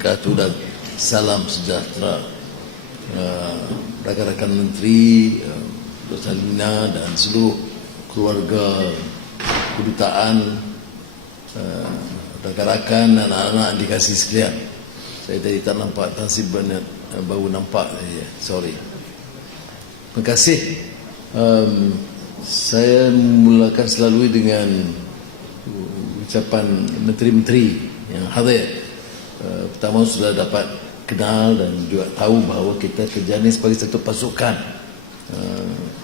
Dan salam sejahtera rakan-rakan Menteri, Perdana dan seluruh keluarga kedutaan, rakan-rakan, anak-anak dikasih sekalian. Saya tadi tak nampak, Tansib Bernard baru nampak. Sorry. Terima kasih. Saya memulakan selalu dengan ucapan menteri-menteri yang hadir. Pertama, sudah dapat kenal dan juga tahu bahawa kita kerja ini sebagai satu pasukan.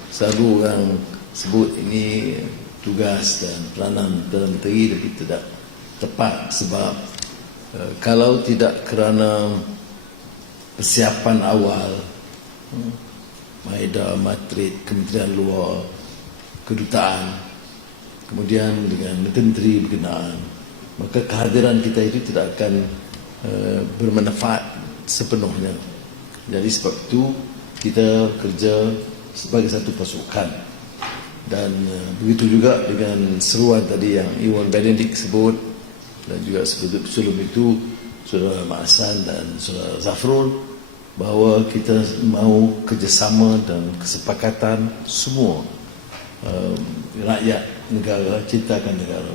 Selalu orang sebut ini tugas dan peranan Perdana Menteri, tapi tidak tepat sebab kalau tidak kerana persiapan awal, Maeda, Matrik, Kementerian Luar, Kedutaan, kemudian dengan menteri-menteri berkenaan, maka kehadiran kita itu tidak akan bermanfaat sepenuhnya. Jadi sebab itu kita kerja sebagai satu pasukan. Dan begitu juga dengan seruan tadi yang Iwan Benedict sebut, dan juga sebelum itu Saudara Ma'asan dan Saudara Zafrul, bahawa kita mahu kerjasama dan kesepakatan semua rakyat negara, cintakan negara,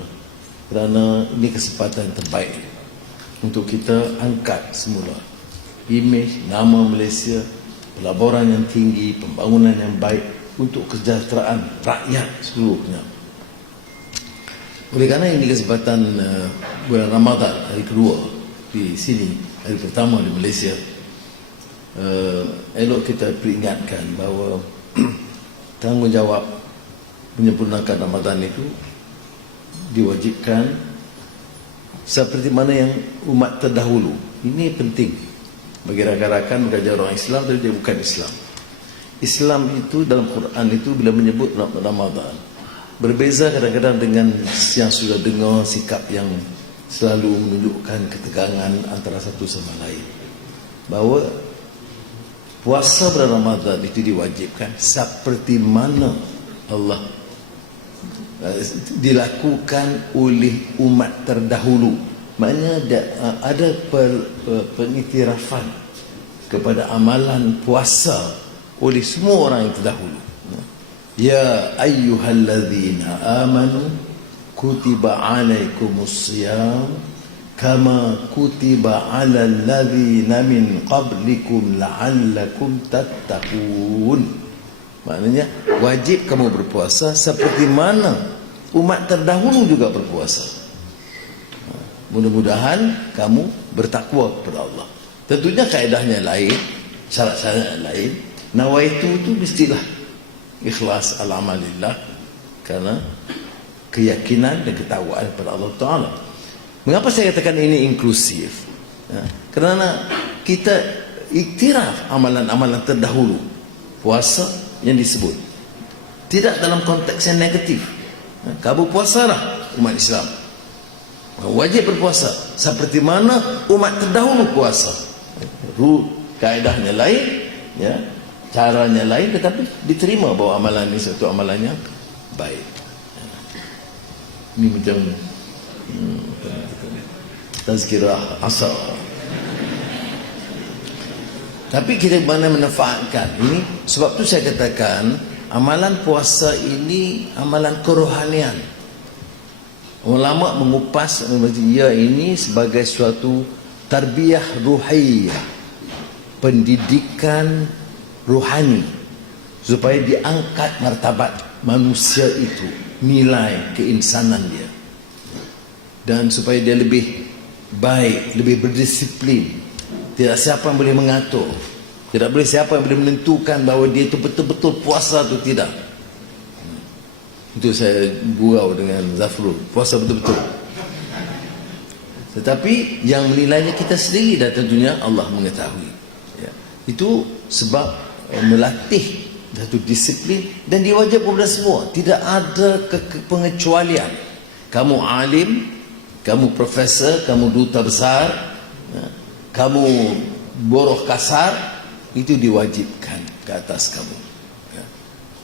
kerana ini kesempatan terbaik untuk kita angkat semula imej, nama Malaysia, pelaburan yang tinggi, pembangunan yang baik untuk kesejahteraan rakyat seluruhnya. Oleh kerana ini kesempatan bulan Ramadan, hari kedua di sini, hari pertama di Malaysia, elok kita peringatkan bahawa tanggungjawab menyempurnakan Ramadan itu diwajibkan seperti mana yang umat terdahulu. Ini penting bagi rakan-rakan mengajar orang Islam, tapi dia bukan Islam. Islam itu dalam Quran itu bila menyebut Ramadan, berbeza kadang-kadang dengan yang sudah dengar sikap yang selalu menunjukkan ketegangan antara satu sama lain, bahawa puasa bulan Ramadan itu diwajibkan seperti mana Allah dilakukan oleh umat terdahulu. Maknanya ada pengiktirafan kepada amalan puasa oleh semua orang yang terdahulu. Ya ayyuhalladzina amanu kutiba alaikumusiyam kama kutiba alal ladzina min qablikum la'allakum tattaqun. Maknanya wajib kamu berpuasa seperti mana umat terdahulu juga berpuasa. Mudah-mudahan kamu bertakwa kepada Allah. Tentunya kaedahnya lain, syarat-syarat lain. Nawaitu itu mestilah ikhlas al-amalillah, kerana keyakinan dan ketakwaan kepada Allah Ta'ala. Mengapa saya katakan ini inklusif? Kerana kita iktiraf amalan-amalan terdahulu. Puasa yang disebut tidak dalam konteks yang negatif. Kamu puasalah umat Islam, wajib berpuasa seperti mana umat terdahulu puasa. Kaedahnya lain, ya, caranya lain, tetapi diterima bahawa amalan ini satu amalan yang baik. Ini macam tazkirah asar. Tapi kita mana manfaatkan ini. Sebab tu saya katakan amalan puasa ini amalan kerohanian. Ulama mengupas ia ini sebagai suatu tarbiyah ruhiyah, pendidikan rohani, supaya diangkat martabat manusia itu, nilai keinsanan dia, dan supaya dia lebih baik, lebih berdisiplin. Tidak siapa yang boleh mengatur, tidak boleh siapa yang boleh menentukan bahawa dia itu betul-betul puasa atau tidak. Itu saya gurau dengan Zafrul, puasa betul-betul. Tetapi yang menilainya kita sendiri, dan tentunya Allah mengetahui, ya. Itu sebab melatih satu disiplin, dan diwajib kepada semua. Tidak ada pengecualian. Kamu alim, kamu profesor, kamu duta besar, ya, kamu boroh kasar, itu diwajibkan ke atas kamu, ya.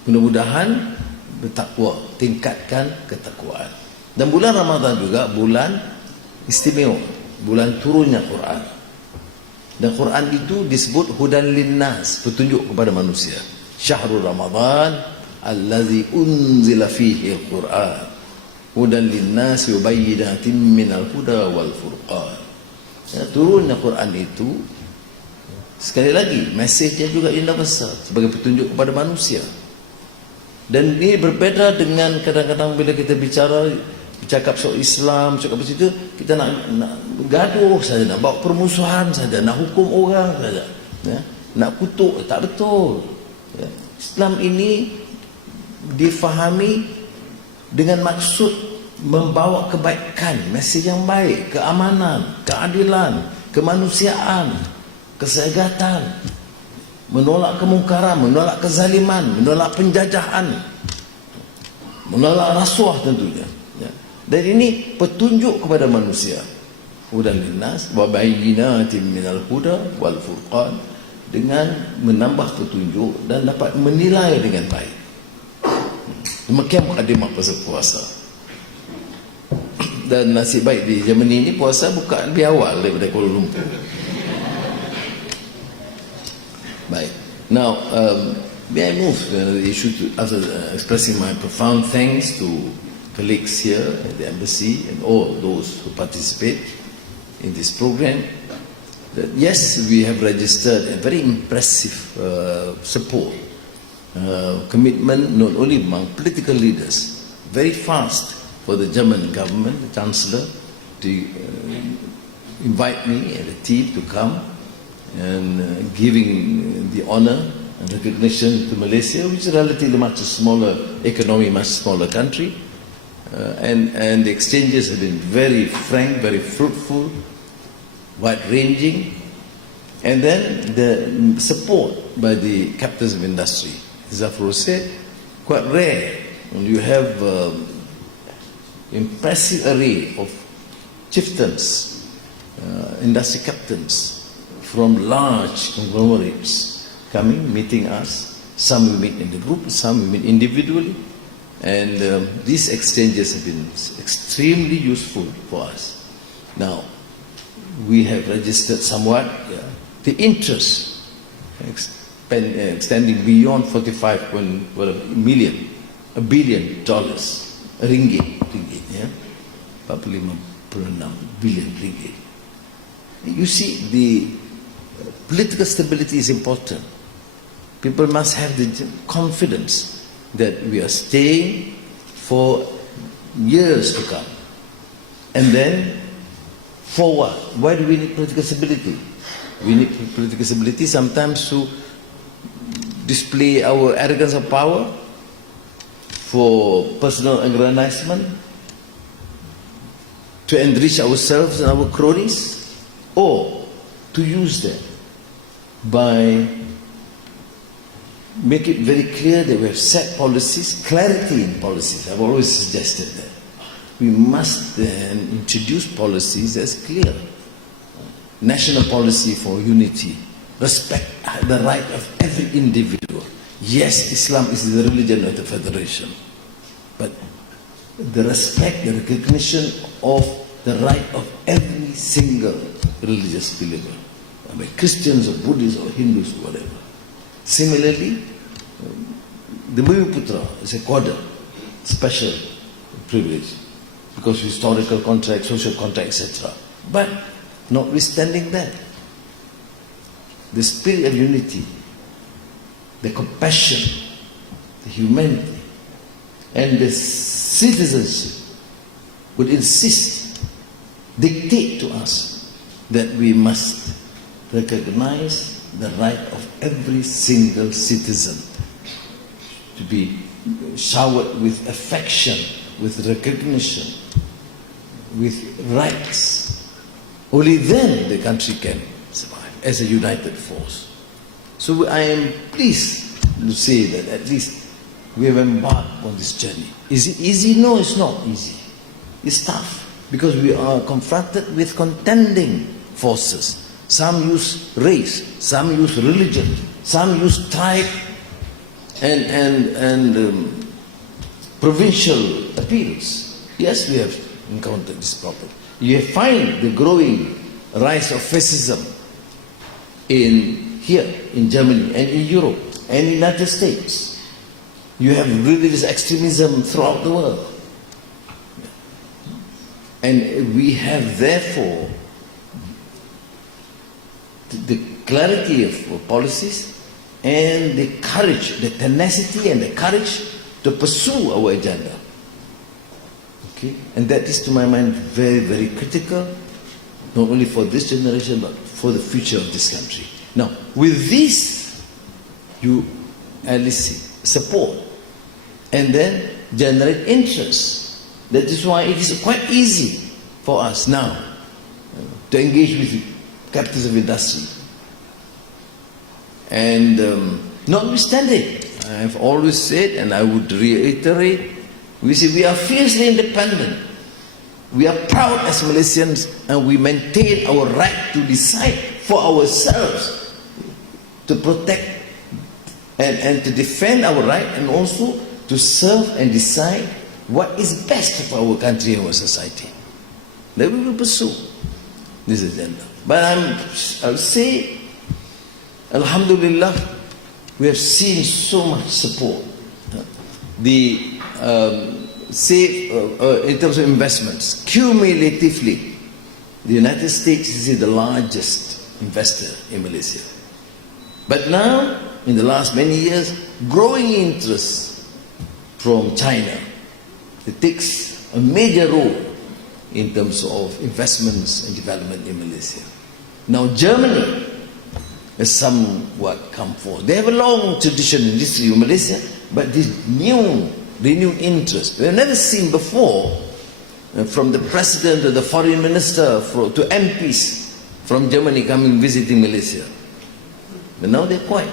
Mudah-mudahan bertakwa, tingkatkan ketakwaan. Dan bulan Ramadan juga bulan istimewa, bulan turunnya Quran. Dan Quran itu disebut hudan linnas, petunjuk kepada manusia. Syahrul Ramadan allazi unzila fihi al-Quran hudan linnas yubayyinatin minal huda wal furqan. Turunnya Quran itu, sekali lagi, mesejnya juga indah besar sebagai petunjuk kepada manusia. Dan ini berbeda dengan kadang-kadang bila kita bercakap soal Islam, cakap begitu, kita nak gaduh saja, nak bawa permusuhan saja, nak hukum orang saja, ya? Nak kutuk, tak betul. Ya? Islam ini difahami dengan maksud membawa kebaikan, mesej yang baik, keamanan, keadilan, kemanusiaan, kesehatan, menolak kemungkaran, menolak kezaliman, menolak penjajahan, menolak rasuah tentunya. Ya. Dan ini petunjuk kepada manusia. Hudan linnas wa bayyinatin minal huda wal furqan, dengan menambah petunjuk dan dapat menilai dengan baik. Demikian mukadimah pasal puasa. Dan nasib baik di Jerman ini puasa buka lebih awal daripada Kuala Lumpur. Baik. Now, may I move to another issue after expressing my profound thanks to colleagues here at the embassy and all those who participate in this program. That yes, we have registered a very impressive support, commitment not only among political leaders, very fast for the German government, the Chancellor, to invite me and the team to come and giving the honor and recognition to Malaysia, which is relatively much smaller economy, much smaller country, and the exchanges have been very frank, very fruitful, wide-ranging, and then the support by the captains of industry. Zafar said, quite rare when you have impressive array of chieftains, industry captains from large conglomerates coming, meeting us. Some we meet in the group, some we meet individually, and these exchanges have been extremely useful for us. Now, we have registered somewhat the interest extending beyond 45 million, $1 billion, ringgit, yeah, 45.6 billion ringgit. You see, the political stability is important. People must have the confidence that we are staying for years to come. And then, for what? Why do we need political stability? We need political stability sometimes to display our arrogance of power, for personal aggrandizement, to enrich ourselves and our cronies, or to use them by make it very clear that we have set policies, clarity in policies. I've always suggested that. We must then introduce policies that's clear. National policy for unity. Respect the right of every individual. Yes, Islam is the religion of the federation. But the respect, the recognition of the right of every single religious believer. I mean, Christians or Buddhists or Hindus or whatever. Similarly, the Bhumiputra is a quarter, special privilege, because of historical contract, social contract, etc. But notwithstanding that, the spirit of unity, the compassion, the humanity, and the citizenship would insist, dictate to us that we must recognize the right of every single citizen to be showered with affection, with recognition, with rights. Only then the country can survive as a united force. So I am pleased to say that at least we have embarked on this journey. Is it easy? No, it's not easy. It's tough because we are confronted with contending forces. Some use race, some use religion, some use tribe and provincial appeals. Yes, we have encountered this problem. You find the growing rise of fascism here in Germany and in Europe and in the United States. You have religious extremism throughout the world. And we have therefore the clarity of policies and the courage, the tenacity and the courage to pursue our agenda. Okay? And that is, to my mind, very, very critical, not only for this generation, but for the future of this country. Now, with this, you elicit support and then generate interest. That is why it is quite easy for us now to engage with capitals of industry. And notwithstanding, I have always said, and I would reiterate, we say we are fiercely independent. We are proud as Malaysians, and we maintain our right to decide for ourselves, to protect and to defend our right, and also to serve and decide what is best for our country and our society. Then we will pursue this agenda. But I'll say, Alhamdulillah, we have seen so much support. In terms of investments, cumulatively, the United States is the largest investor in Malaysia. But now, in the last many years, growing interest from China. It takes a major role in terms of investments and development in Malaysia. Now Germany has somewhat come forward. They have a long tradition in history of Malaysia, but this renewed interest, we have never seen before, from the president to the foreign minister to MPs from Germany coming visiting Malaysia. But now they're quite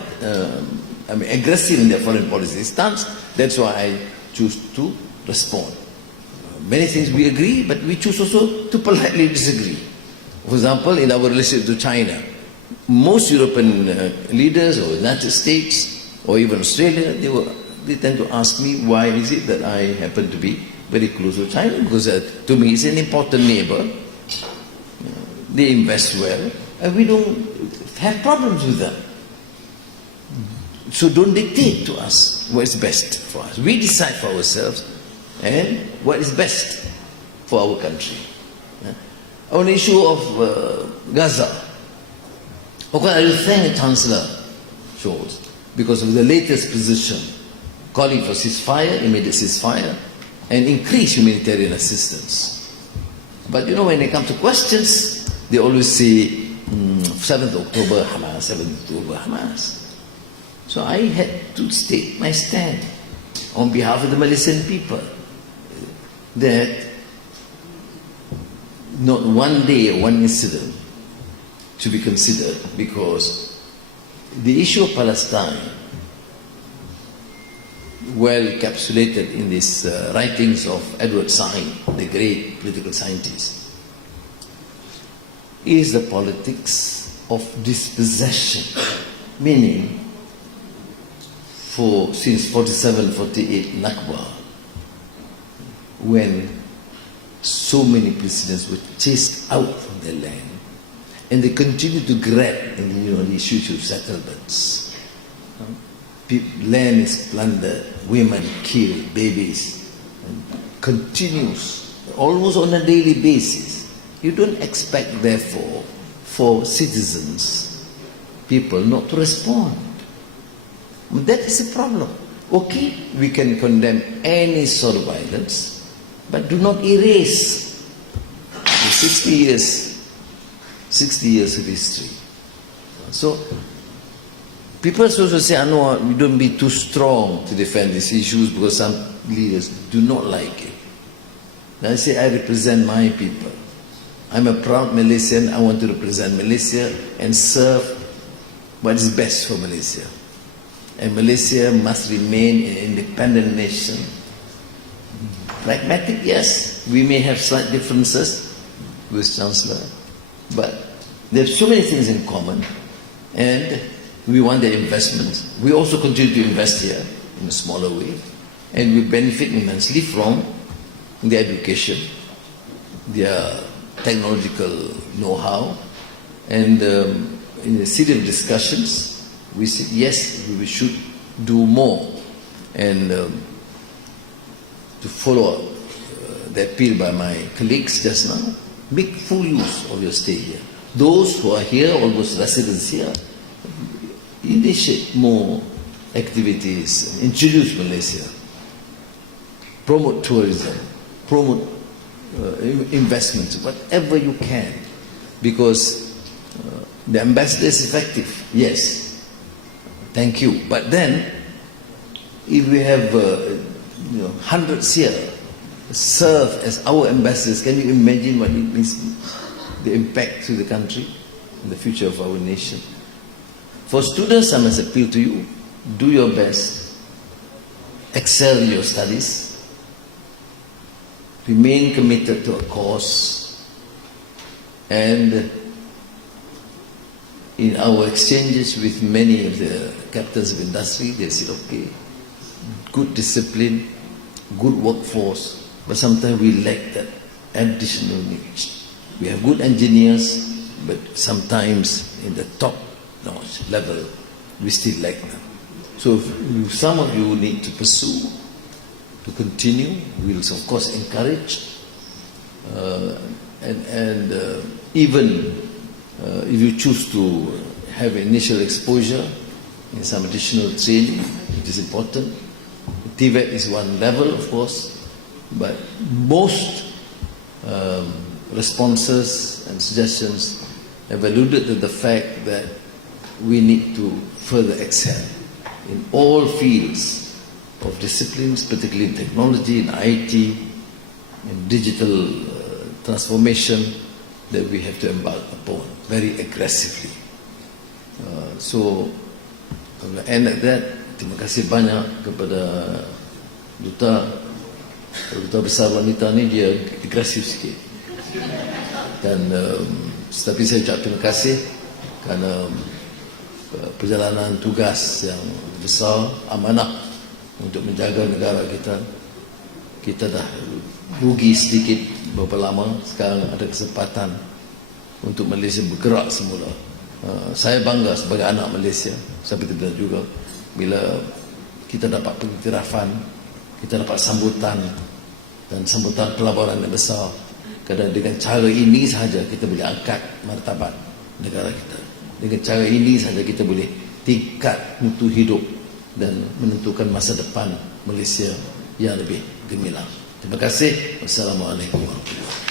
aggressive in their foreign policy stance. That's why I choose to respond. Many things we agree, but we choose also to politely disagree. For example, in our relationship to China, most European leaders or United States or even Australia, they tend to ask me why is it that I happen to be very close to China, because to me it's an important neighbor. They invest well, and we don't have problems with them. So don't dictate to us what is best for us. We decide for ourselves and what is best for our country. On the issue of Gaza, of course, I will thank the Chancellor Scholz because of the latest position calling for ceasefire, immediate ceasefire, and increase humanitarian assistance. But you know, when it comes to questions, they always say 7th October Hamas, 7th October Hamas. So I had to state my stand on behalf of the Malaysian people that not one day or one incident to be considered, because the issue of Palestine, well encapsulated in these writings of Edward Said, the great political scientist, is the politics of dispossession, meaning since 47-48 Nakba, when so many Palestinians were chased out from their land, and they continue to grab in the issues of settlements. Land is plundered, women killed, babies, and continues almost on a daily basis. You don't expect, therefore, for citizens, people not to respond. That is a problem. Okay, we can condemn any sort of violence, but do not erase the 60 years of history. So, people also say, Anwar, we don't be too strong to defend these issues because some leaders do not like it. And I say, I represent my people. I'm a proud Malaysian. I want to represent Malaysia and serve what is best for Malaysia. And Malaysia must remain an independent nation. Pragmatic, yes. We may have slight differences with Chancellor, but there are so many things in common, and we want their investment. We also continue to invest here in a smaller way, and we benefit immensely from their education, their technological know-how, and in a series of discussions, we said yes, we should do more, and to follow the appeal by my colleagues just now, make full use of your stay here. Those who are here, almost residents here, initiate more activities, introduce Malaysia, promote tourism, promote investments, whatever you can, because the ambassador is effective, yes, thank you. But then, if we have hundreds here serve as our ambassadors, can you imagine what it means, the impact to the country and the future of our nation? For students, I must appeal to you, do your best, excel in your studies, remain committed to a cause, and in our exchanges with many of the captains of industry, they said, okay, good discipline, good workforce, but sometimes we lack that additional knowledge. We have good engineers, but sometimes in the top notch level, we still lack them. So if some of you need to pursue, to continue, we will of course encourage, and even if you choose to have initial exposure in some additional training, it is important. TVET is one level, of course, but most responses and suggestions have alluded to the fact that we need to further excel in all fields of disciplines, particularly in technology, in IT, in digital transformation, that we have to embark upon very aggressively. So, I'm going to end at that. Terima kasih banyak kepada Duta Besar Wanita ni, dia agresif sikit. Dan tetapi saya ucap terima kasih kerana perjalanan tugas yang besar, amanah untuk menjaga negara kita. Kita dah rugi sedikit berapa lama, sekarang ada kesempatan untuk Malaysia bergerak semula. Saya bangga sebagai anak Malaysia, sampai tidak juga bila kita dapat pengiktirafan, kita dapat sambutan, dan sambutan pelaburan yang besar. Kerana dengan cara ini sahaja kita boleh angkat martabat negara kita. Dengan cara ini sahaja kita boleh tingkat mutu hidup dan menentukan masa depan Malaysia yang lebih gemilang. Terima kasih. Wassalamualaikum warahmatullahi wabarakatuh.